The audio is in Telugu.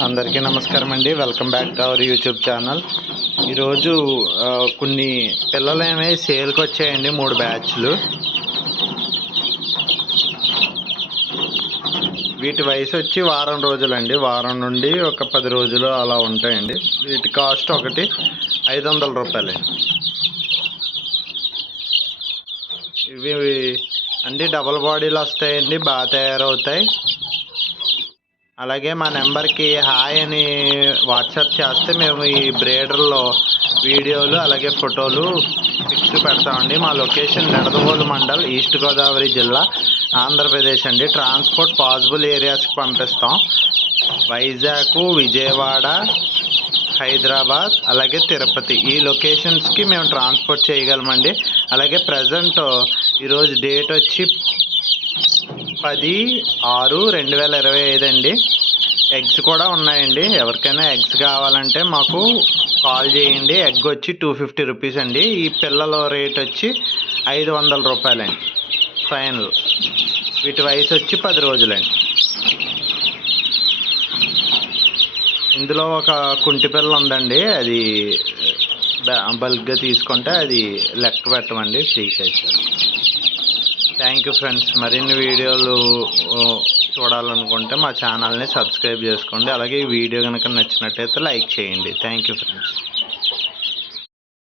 అందరికీ నమస్కారం అండి. Welcome back to our YouTube channel. ఈరోజు కొన్ని పిల్లలు ఏమై సేల్కి వచ్చాయండి, 3 బ్యాచ్లు. వీటి వయసు వచ్చి వారం రోజులండి. వారం నుండి ఒక 10 రోజులు అలా ఉంటాయండి. వీటి కాస్ట్ ఒకటి 500 రూపాయలండి. ఇవి అన్నీ డబల్ బాడీలు వస్తాయండి, బాగా తయారవుతాయి. అలాగే మా నెంబర్కి హాయ్ అని వాట్సాప్ చేస్తే మేము ఈ బ్రీడర్లో వీడియోలు అలాగే ఫోటోలు పిక్స్ పెడతామండి. మా లొకేషన్ నిడదవోలు మండల్, ఈస్ట్ గోదావరి జిల్లా, ఆంధ్రప్రదేశ్ అండి. ట్రాన్స్పోర్ట్ పాసిబుల్ ఏరియాస్కి పంపిస్తాం. వైజాగ్, విజయవాడ, హైదరాబాద్ అలాగే తిరుపతి, ఈ లొకేషన్స్కి మేము ట్రాన్స్పోర్ట్ చేయగలమండి. అలాగే ప్రజెంట్ ఈరోజు డేట్ వచ్చి 10/6/2025 అండి. ఎగ్స్ కూడా ఉన్నాయండి. ఎవరికైనా ఎగ్స్ కావాలంటే మాకు కాల్ చేయండి. ఎగ్ వచ్చి 250 రూపీస్ అండి. ఈ పిల్లల రేట్ వచ్చి 500 రూపాయలండి ఫైనల్. వీటి వయసు వచ్చి 10 రోజులండి. ఇందులో ఒక కుంటి పిల్ల ఉందండి, అది బల్క్గా తీసుకుంటే అది లెక్క పెట్టమండి, ఫ్రీగా ఇచ్చారు. Thank you friends. మరిన్ని వీడియోలు చూడాలనుకుంటే మా ఛానల్ని సబ్స్క్రైబ్ చేసుకోండి. అలాగే ఈ వీడియో కనుక నచ్చినట్టయితే లైక్ చేయండి. Thank you friends.